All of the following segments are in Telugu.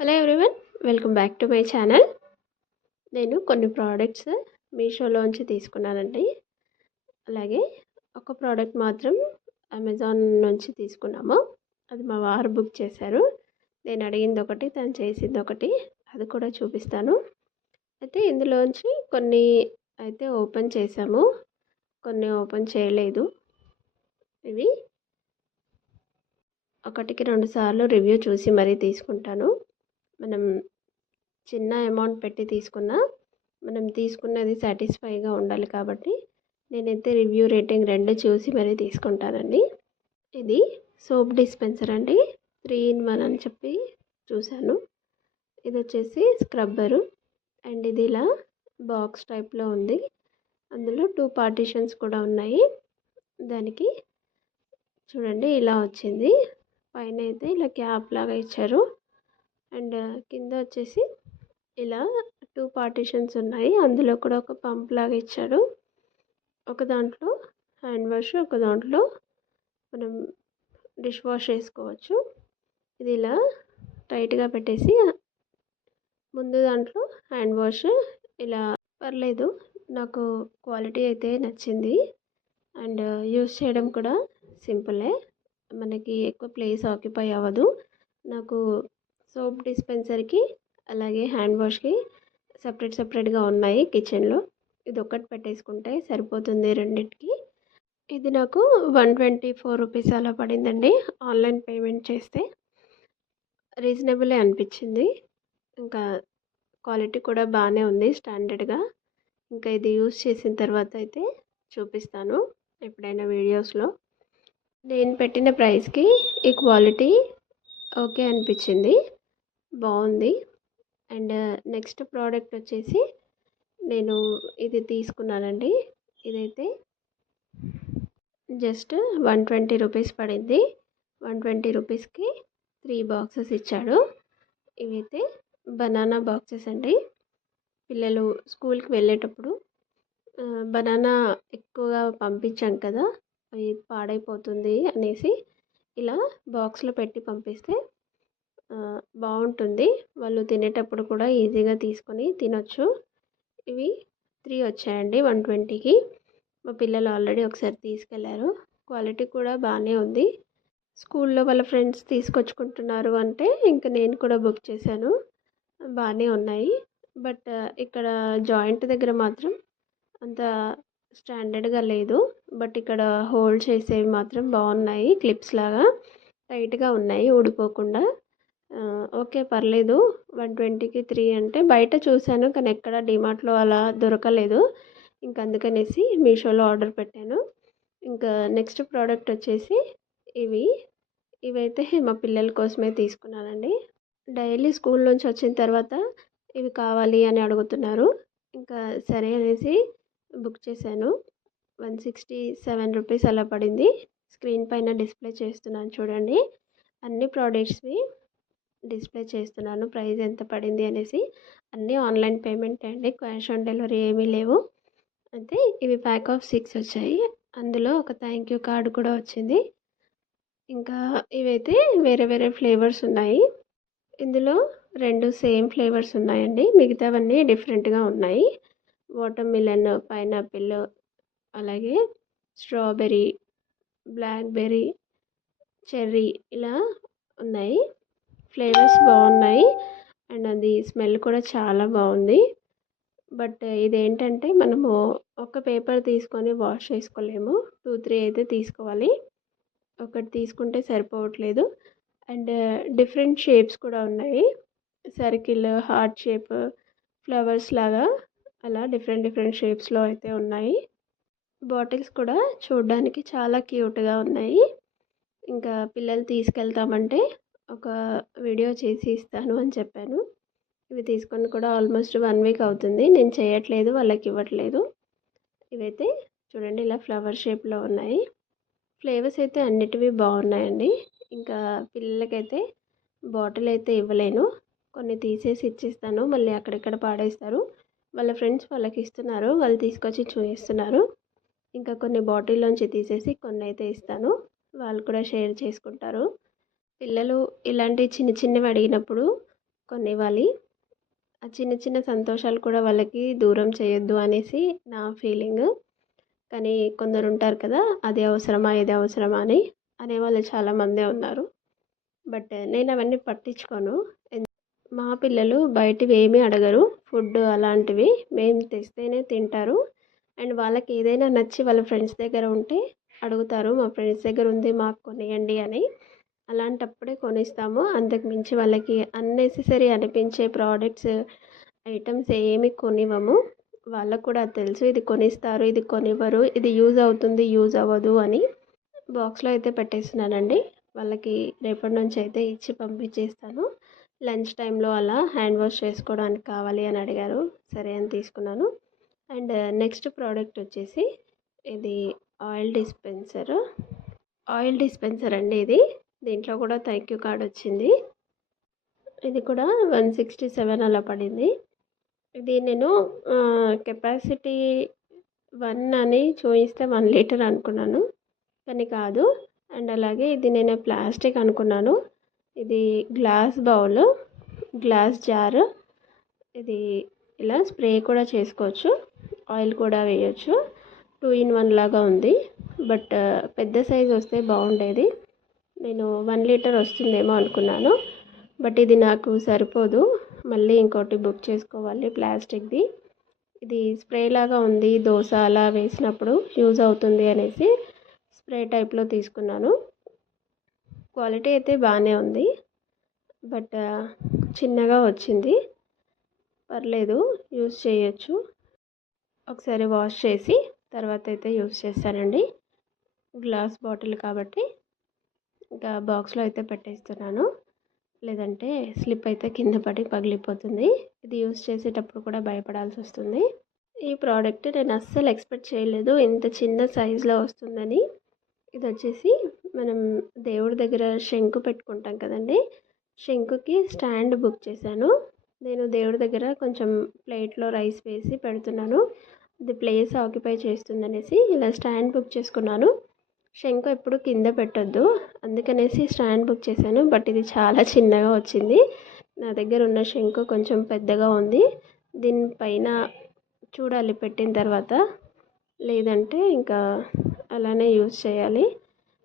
Hello everyone, welcome back to my channel. నేను కొన్ని ప్రోడక్ట్స్ మీషోలోంచి తీసుకున్నానండి. అలాగే ఒక ప్రోడక్ట్ మాత్రం అమెజాన్ నుంచి తీసుకున్నాము. అది మా వారు బుక్ చేశారు. నేను అడిగింది ఒకటి, తను చేసింది ఒకటి, అది కూడా చూపిస్తాను. అయితే ఇందులోంచి కొన్ని అయితే ఓపెన్ చేసాము, కొన్ని ఓపెన్ చేయలేదు. ఇవి ఒకటికి 2 సార్లు రివ్యూ చూసి మరీ తీసుకుంటాను. మనం చిన్న అమౌంట్ పెట్టి తీసుకున్నా మనం తీసుకున్నది సాటిస్ఫైగా ఉండాలి కాబట్టి నేనైతే రివ్యూ రేటింగ్ 2 చూసి మరీ తీసుకుంటానండి. ఇది సోప్ డిస్పెన్సర్ అండి, 3 in 1 అని చెప్పి చూశాను. ఇది వచ్చేసి స్క్రబ్బరు అండ్ ఇది ఇలా బాక్స్ టైప్లో ఉంది. అందులో 2 పార్టీషన్స్ కూడా ఉన్నాయి. దానికి చూడండి ఇలా వచ్చింది. పైన అయితే ఇలా క్యాప్ లాగా ఇచ్చారు అండ్ కింద వచ్చేసి ఇలా 2 పార్టీషన్స్ ఉన్నాయి. అందులో కూడా ఒక పంప్ లాగా ఇచ్చాడు. ఒక దాంట్లో హ్యాండ్ వాష్, ఒక దాంట్లో మనం డిష్ వాష్ చేసుకోవచ్చు. ఇది ఇలా టైట్గా పెట్టేసి ముందు దాంట్లో హ్యాండ్ వాష్ ఇలా పర్లేదు, నాకు క్వాలిటీ అయితే నచ్చింది అండ్ యూస్ చేయడం కూడా సింపులే, మనకి ఎక్కువ ప్లేస్ ఆక్యుపై అవ్వదు. నాకు సోప్ డిస్పెన్సర్కి అలాగే హ్యాండ్ వాష్కి సపరేట్గా ఉన్నాయి కిచెన్లో. ఇది ఒక్కటి పెట్టేసుకుంటే సరిపోతుంది రెండింటికి. ఇది నాకు 124 రూపీస్ అలా పడిందండి. ఆన్లైన్ పేమెంట్ చేస్తే రీజనబులే అనిపించింది. ఇంకా క్వాలిటీ కూడా బాగానే ఉంది, స్టాండర్డ్గా. ఇంకా ఇది యూస్ చేసిన తర్వాత అయితే చూపిస్తాను ఎప్పుడైనా వీడియోస్లో. నేను పెట్టిన ప్రైస్కి ఈ క్వాలిటీ ఓకే అనిపించింది, బాగుంది. అండ్ నెక్స్ట్ ప్రోడక్ట్ వచ్చేసి నేను ఇది తీసుకున్నానండి. ఇదైతే జస్ట్ 120 రూపీస్ పడింది. 120 రూపీస్కి 3 బాక్సెస్ ఇచ్చాడు. ఇవైతే బనానా బాక్సెస్ అండి. పిల్లలు స్కూల్కి వెళ్ళేటప్పుడు బనానా ఎక్కువగా పంపించాం కదా, అవి పాడైపోతుంది అనేసి ఇలా బాక్స్లో పెట్టి పంపిస్తే బాగుంటుంది. వాళ్ళు తినేటప్పుడు కూడా ఈజీగా తీసుకొని తినొచ్చు. ఇవి 3 వచ్చాయండి 120కి. మా పిల్లలు ఆల్రెడీ ఒకసారి తీసుకెళ్లారు. క్వాలిటీ కూడా బాగానే ఉంది. స్కూల్లో వాళ్ళ ఫ్రెండ్స్ తీసుకొచ్చుకుంటున్నారు అంటే ఇంకా నేను కూడా బుక్ చేశాను. బాగానే ఉన్నాయి. బట్ ఇక్కడ జాయింట్ దగ్గర మాత్రం అంత స్టాండర్డ్గా లేదు. బట్ ఇక్కడ హోల్డ్ చేసేవి మాత్రం బాగున్నాయి, క్లిప్స్ లాగా టైట్గా ఉన్నాయి, ఊడిపోకుండా. ఓకే, పర్లేదు. 120కి 3 అంటే బయట చూశాను కానీ ఎక్కడ డిమార్ట్లో అలా దొరకలేదు. ఇంకా అందుకనేసి మీషోలో ఆర్డర్ పెట్టాను. ఇంకా నెక్స్ట్ ప్రోడక్ట్ వచ్చేసి ఇవైతే మా పిల్లల కోసమే తీసుకున్నానండి. డైలీ స్కూల్ నుంచి వచ్చిన తర్వాత ఇవి కావాలి అని అడుగుతున్నారు. ఇంకా సరే అనేసి బుక్ చేశాను. 167 రూపీస్ అలా పడింది. స్క్రీన్ పైన డిస్ప్లే చేస్తున్నాను చూడండి. అన్ని ప్రోడక్ట్స్వి డిస్ప్లే చేస్తున్నాను ప్రైస్ ఎంత పడింది అనేసి. అన్నీ ఆన్లైన్ పేమెంట్ అండి, క్యాష్ ఆన్ డెలివరీ ఏమీ లేవు. అయితే ఇవి ప్యాక్ ఆఫ్ 6 వచ్చాయి. అందులో ఒక థ్యాంక్ యూ కార్డు కూడా వచ్చింది. ఇంకా ఇవైతే వేరే వేరే ఫ్లేవర్స్ ఉన్నాయి. ఇందులో 2 సేమ్ ఫ్లేవర్స్ ఉన్నాయండి, మిగతావన్నీ డిఫరెంట్గా ఉన్నాయి. వాటర్ మిలన్, పైనాపిల్, అలాగే స్ట్రాబెర్రీ, బ్లాక్బెర్రీ, చెర్రీ ఇలా ఉన్నాయి. ఫ్లేవర్స్ బాగున్నాయి అండ్ అది స్మెల్ కూడా చాలా బాగుంది. బట్ ఇదేంటంటే మనము ఒక పేపర్ తీసుకొని వాష్ చేసుకోలేము, 2-3 అయితే తీసుకోవాలి. ఒకటి తీసుకుంటే సరిపోవట్లేదు. అండ్ డిఫరెంట్ షేప్స్ కూడా ఉన్నాయి. సర్కిల్, హార్ట్ షేప్, ఫ్లవర్స్ లాగా అలా డిఫరెంట్ షేప్స్లో అయితే ఉన్నాయి. బాటిల్స్ కూడా చూడడానికి చాలా క్యూట్గా ఉన్నాయి. ఇంకా పిల్లలు తీసుకెళ్తామంటే ఒక వీడియో చేసి ఇస్తాను అని చెప్పాను. ఇవి తీసుకొని కూడా ఆల్మోస్ట్ 1 వీక్ అవుతుంది. నేను చేయట్లేదు, వాళ్ళకి ఇవ్వట్లేదు. ఇవైతే చూడండి ఇలా ఫ్లవర్ షేప్లో ఉన్నాయి. ఫ్లేవర్స్ అయితే అన్నిటివి బాగున్నాయండి. ఇంకా పిల్లలకైతే బాటిల్ అయితే ఇవ్వలేను, కొన్ని తీసేసి ఇచ్చేస్తాను. మళ్ళీ అక్కడెక్కడ పాడేస్తారు. వాళ్ళ ఫ్రెండ్స్ వాళ్ళకి ఇస్తున్నారు, వాళ్ళు తీసుకొచ్చి చూపిస్తున్నారు. ఇంకా కొన్ని బాటిల్లోంచి తీసేసి కొన్ని అయితే ఇస్తాను, వాళ్ళు కూడా షేర్ చేసుకుంటారు. పిల్లలు ఇలాంటి చిన్నవి అడిగినప్పుడు కొనివ్వాలి. ఆ చిన్న చిన్న సంతోషాలు కూడా వాళ్ళకి దూరం చేయొద్దు అనేసి నా ఫీలింగ్. కానీ కొందరు ఉంటారు కదా, అది అవసరమా ఇది అవసరమా అని అనేవాళ్ళు చాలామందే ఉన్నారు. బట్ నేను అవన్నీ పట్టించుకోను. మా పిల్లలు బయటివి ఏమీ అడగరు. ఫుడ్ అలాంటివి మేము తెస్తేనే తింటారు. అండ్ వాళ్ళకి ఏదైనా నచ్చి వాళ్ళ ఫ్రెండ్స్ దగ్గర ఉంటే అడుగుతారు, మా ఫ్రెండ్స్ దగ్గర ఉంది మాకు కొనియండి అని. అలాంటప్పుడే కొనిస్తాము. అంతకు మించి వాళ్ళకి అన్నెసెసరీ అనిపించే ప్రోడక్ట్స్ ఐటమ్స్ ఏమి కొనివ్వము. వాళ్ళకు కూడా తెలుసు, ఇది కొనిస్తారు ఇది కొనివ్వరు, ఇది యూజ్ అవుతుంది యూజ్ అవ్వదు అని. బాక్స్లో అయితే పెట్టేస్తున్నానండి. వాళ్ళకి రేపటి నుంచి అయితే ఇచ్చి పంపించేస్తాను. లంచ్ టైంలో అలా హ్యాండ్ వాష్ చేసుకోవడానికి కావాలి అని అడిగారు, సరే అని తీసుకున్నాను. అండ్ నెక్స్ట్ ప్రోడక్ట్ వచ్చేసి ఇది ఆయిల్ డిస్పెన్సర్ అండి. దీంట్లో కూడా థ్యాంక్ యూ కార్డ్ వచ్చింది. ఇది కూడా 167 అలా పడింది. ఇది నేను కెపాసిటీ 1 అని చూపిస్తే 1 లీటర్ అనుకున్నాను, కానీ కాదు. అండ్ అలాగే ఇది నేను ప్లాస్టిక్ అనుకున్నాను. ఇది గ్లాస్ బౌల్, గ్లాస్ జార్. ఇది ఇలా స్ప్రే కూడా చేసుకోవచ్చు, ఆయిల్ కూడా వేయచ్చు. 2 in 1 లాగా ఉంది. బట్ పెద్ద సైజ్ వస్తే బాగుండేది. నేను 1 లీటర్ వస్తుందేమో అనుకున్నాను. బట్ ఇది నాకు సరిపోదు, మళ్ళీ ఇంకోటి బుక్ చేసుకోవాలి ప్లాస్టిక్ది. ఇది స్ప్రే లాగా ఉంది, దోశ అలా వేసినప్పుడు యూజ్ అవుతుంది అనేసి స్ప్రే టైప్లో తీసుకున్నాను. క్వాలిటీ అయితే బాగానే ఉంది, బట్ చిన్నగా వచ్చింది. పర్లేదు, యూజ్ చేయొచ్చు. ఒకసారి వాష్ చేసి తర్వాత అయితే యూజ్ చేస్తానండి. గ్లాస్ బాటిల్ కాబట్టి ఇంకా బాక్స్లో అయితే పెట్టేస్తున్నాను, లేదంటే స్లిప్ అయితే కింద పడి పగిలిపోతుంది. ఇది యూజ్ చేసేటప్పుడు కూడా భయపడాల్సి వస్తుంది. ఈ ప్రోడక్ట్ నేను అస్సలు ఎక్స్పెక్ట్ చేయలేదు ఇంత చిన్న సైజులో వస్తుందని. ఇది వచ్చేసి మనం దేవుడి దగ్గర శంకు పెట్టుకుంటాం కదండి, శంకుకి స్టాండ్ బుక్ చేశాను. నేను దేవుడి దగ్గర కొంచెం ప్లేట్లో రైస్ వేసి పెడుతున్నాను, ఇది ప్లేస్ ఆక్యుపై చేస్తుందనేసి ఇలా స్టాండ్ బుక్ చేసుకున్నాను. శంకు ఎప్పుడు కింద పెట్టొద్దు అందుకనేసి స్టాండ్ బుక్ చేశాను. బట్ ఇది చాలా చిన్నగా వచ్చింది. నా దగ్గర ఉన్న శంకు కొంచెం పెద్దగా ఉంది. దీనిపైన చూడాలి పెట్టిన తర్వాత, లేదంటే ఇంకా అలానే యూజ్ చేయాలి.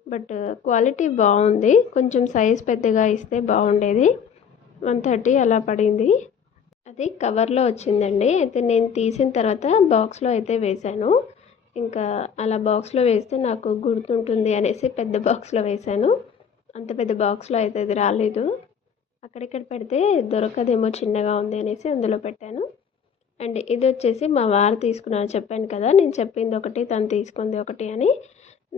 బట్ క్వాలిటీ బాగుంది. కొంచెం సైజ్ పెద్దగా ఇస్తే బాగుండేది. 130 అలా పడింది. అది కవర్లో వచ్చిందండి. అయితే నేను తీసిన తర్వాత బాక్స్లో అయితే వేశాను. ఇంకా అలా బాక్స్లో వేస్తే నాకు గుర్తుంటుంది అనేసి పెద్ద బాక్స్లో వేశాను. అంత పెద్ద బాక్స్లో అయితే అది రాలేదు. అక్కడిక్కడ పెడితే దొరకదేమో, చిన్నగా ఉంది అనేసి అందులో పెట్టాను. అండ్ ఇది వచ్చేసి మా వారు తీసుకున్నారు, చెప్పాను కదా నేను చెప్పింది ఒకటి తను తీసుకుంది ఒకటి అని.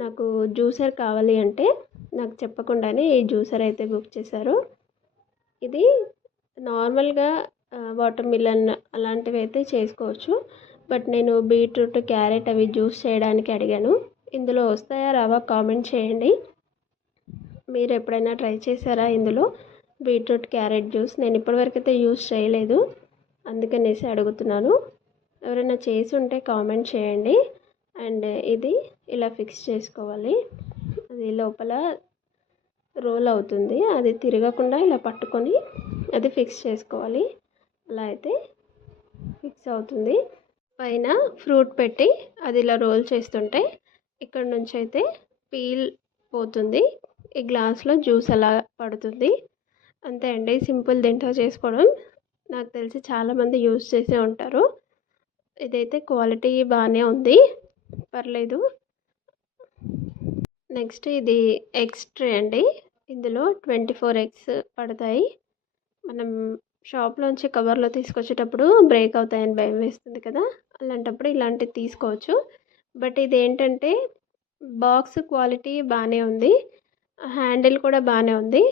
నాకు జ్యూసర్ కావాలి అంటే నాకు చెప్పకుండానే ఈ జ్యూసర్ అయితే బుక్ చేశారు. ఇది నార్మల్గా వాటర్ మిలన్ అలాంటివి అయితే చేసుకోవచ్చు. బట్ నేను బీట్రూట్ క్యారెట్ అవి జ్యూస్ చేయడానికి అడిగాను. ఇందులో వస్తాయా రావా కామెంట్ చేయండి. మీరు ఎప్పుడైనా ట్రై చేశారా ఇందులో బీట్రూట్ క్యారెట్ జ్యూస్? నేను ఇప్పటివరకు అయితే యూస్ చేయలేదు, అందుకనేసి అడుగుతున్నాను. ఎవరైనా చేసి ఉంటే కామెంట్ చేయండి. అండ్ ఇది ఇలా ఫిక్స్ చేసుకోవాలి. అది లోపల రోల్ అవుతుంది, అది తిరగకుండా ఇలా పట్టుకొని అది ఫిక్స్ చేసుకోవాలి. అలా అయితే ఫిక్స్ అవుతుంది. పైన ఫ్రూట్ పెట్టి అది ఇలా రోల్ చేస్తుంటే ఇక్కడ నుంచి అయితే పీల్ పోతుంది. ఈ గ్లాస్లో జ్యూస్ అలా పడుతుంది. అంతే అండి, సింపుల్ దీంట్లో చేసుకోవడం. నాకు తెలిసి చాలామంది యూజ్ చేసే ఉంటారు. ఇదైతే క్వాలిటీ బాగానే ఉంది, పర్లేదు. నెక్స్ట్ ఇది ఎగ్స్ ట్రే అండి. ఇందులో 24 ఎగ్స్ పడతాయి. మనం షాప్లోంచి కవర్లో తీసుకొచ్చేటప్పుడు బ్రేక్ అవుతాయని భయం వేస్తుంది కదా, అలాంటప్పుడు ఇలాంటివి తీసుకోవచ్చు. బట్ ఇది ఏంటంటే బాక్స్ క్వాలిటీ బాగానే ఉంది, హ్యాండిల్ కూడా బాగానే ఉంది.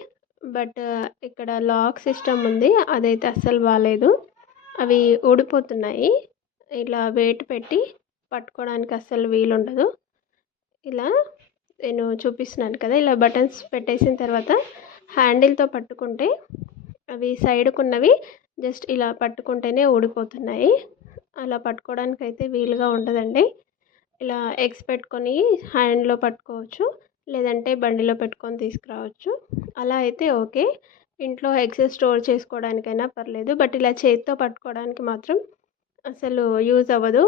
బట్ ఇక్కడ లాక్ సిస్టమ్ ఉంది, అదైతే అస్సలు బాగాలేదు. అవి ఊడిపోతున్నాయి. ఇలా వెయిట్ పెట్టి పట్టుకోవడానికి అస్సలు వీలుండదు. ఇలా నేను చూపిస్తున్నాను కదా, ఇలా బటన్స్ పెట్టేసిన తర్వాత హ్యాండిల్తో పట్టుకుంటే అవి సైడ్కున్నవి జస్ట్ ఇలా పట్టుకుంటేనే ఊడిపోతున్నాయి. అలా పట్టుకోవడానికి అయితే వీలుగా ఉండదండి. ఇలా ఎగ్స్ పెట్టుకొని హ్యాండ్లో పట్టుకోవచ్చు, లేదంటే బండిలో పెట్టుకొని తీసుకురావచ్చు. అలా అయితే ఓకే. ఇంట్లో ఎగ్స్ స్టోర్ చేసుకోవడానికైనా పర్లేదు. బట్ ఇలా చేత్తో పట్టుకోవడానికి మాత్రం అసలు యూజ్ అవ్వదు.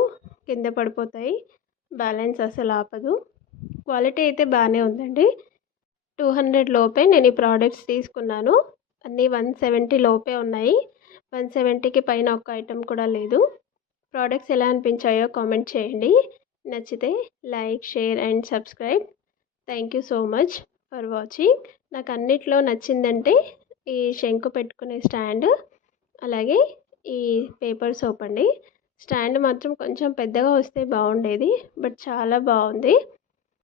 కింద పడిపోతాయి. బ్యాలెన్స్ అసలు ఆపదు. క్వాలిటీ అయితే బాగానే ఉందండి. 200 లోపే నేను ఈ ప్రోడక్ట్స్ తీసుకున్నాను. అన్నీ 170 లోపే ఉన్నాయి. 170కి పైన ఒక్క ఐటెం కూడా లేదు. ప్రోడక్ట్స్ ఎలా అనిపించాయో కామెంట్ చేయండి. నచ్చితే like, share and subscribe. Thank you so much for watching. నాకు అన్నిట్లో నచ్చిందంటే ఈ శంకు పెట్టుకునే స్టాండ్, అలాగే ఈ పేపర్ సోప్ అండి. స్టాండ్ మాత్రం కొంచెం పెద్దగా వస్తే బాగుండేది, బట్ చాలా బాగుంది.